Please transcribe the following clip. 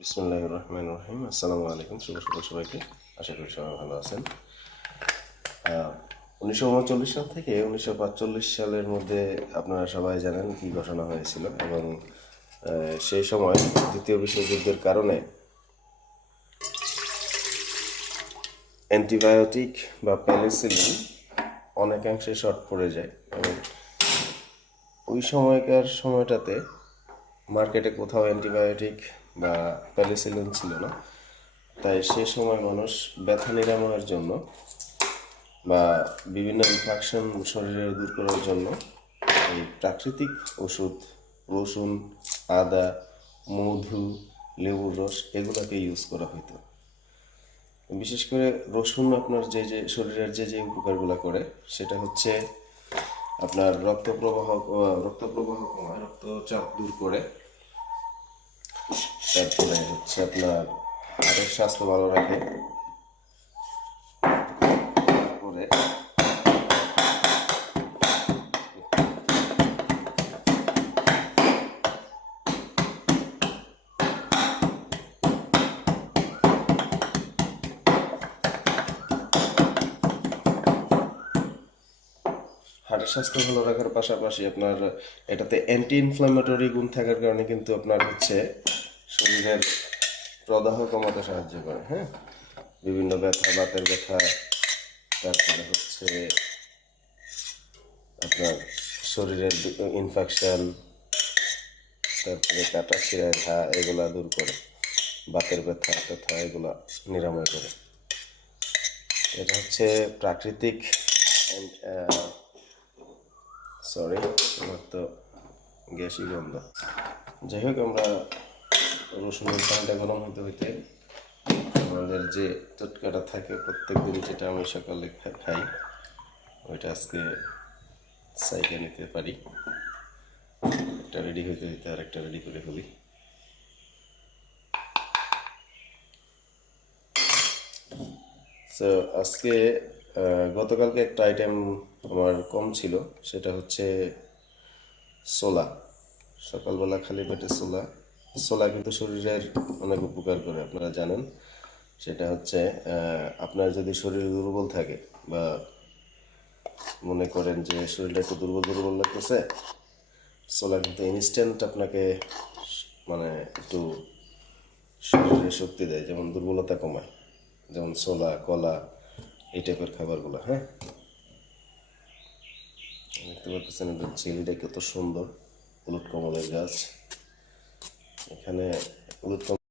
বিসমিল্লাহির রহমানির রহিম। আসসালামু আলাইকুম। শুভ সকাল সবাইকে। আশা করি সবাই ভালো আছেন। 1939 সাল থেকে 1945 সালের মধ্যে আপনারা সবাই জানেন কি ঘোষণা হয়েছিল, এবং সেই সময় দ্বিতীয় বিশ্বযুদ্ধের কারণে অ্যান্টিবায়োটিক বা পেনিসিলিন অনেকাংশে শর্ট পড়ে যায়, এবং ওই সময়টাতে মার্কেটে কোথাও অ্যান্টিবায়োটিক বা পেনিসিলিন ছিল না। তাই সে সময় মানুষ ব্যথা নিরাময়ের জন্য বা বিভিন্ন ইনফেকশন শরীরে দূর করার জন্য এই প্রাকৃতিক ওষুধ, রসুন, আদা, মধু, লেবুর রস এগুলোকে ইউজ করা হতো। বিশেষ করে রসুন আপনার যে শরীরের যে উপকারগুলো করে সেটা হচ্ছে আপনার রক্ত প্রবাহ কমায়, রক্তচাপ দূর করে, তারপরে হচ্ছে আপনার হাড়ের স্বাস্থ্য ভালো রাখে, তারপরে হার্টের স্বাস্থ্য ভালো রাখার পাশাপাশি আপনার এটাতে অ্যান্টি ইনফ্লামেটরি গুণ থাকার কারণে কিন্তু আপনার হচ্ছে শরীরের প্রদাহ কমাতে সাহায্য করে। হ্যাঁ, বিভিন্ন ব্যথা, বাতের ব্যথা, তারপরে হচ্ছে আপনার শরীরের ইনফেকশন, তারপরে কাটা ছিঁড়া ঘা এগুলা দূর করে, বাতের ব্যথা ট্যথা এগুলা নিরাময় করে। এটা হচ্ছে প্রাকৃতিক সরি আমার তো গ্যাসই বন্ধ। যাই হোক, আমরা রসুনের পানিটা গরম হতে হইতে আমাদের যে চটকাটা থাকে প্রত্যেক দিন, যেটা আমি সকালে খাই, ওইটা আজকে সাইকে নিতে পারি। একটা রেডি হইতে হইতে আর একটা রেডি করে ফেলি। তো আজকে গতকালকে একটা আইটেম আমার কম ছিল, সেটা হচ্ছে ছোলা। সকালবেলা খালি পেটে ছোলা কিন্তু শরীরের অনেক উপকার করে, আপনারা জানেন। সেটা হচ্ছে আপনার যদি শরীর দুর্বল থাকে বা মনে করেন যে শরীরটা একটু দুর্বল লাগতেছে, ছোলা কিন্তু ইনস্ট্যান্ট আপনাকে মানে একটু শরীরে শক্তি দেয়, যেমন দুর্বলতা কমায়, যেমন ছোলা, কলা, এই টাইপের খাবারগুলো। হ্যাঁ, দেখতে পাচ্ছেন ছেলেটা কত সুন্দর, হলুদ কমলের গাছ। এখানে হলুদ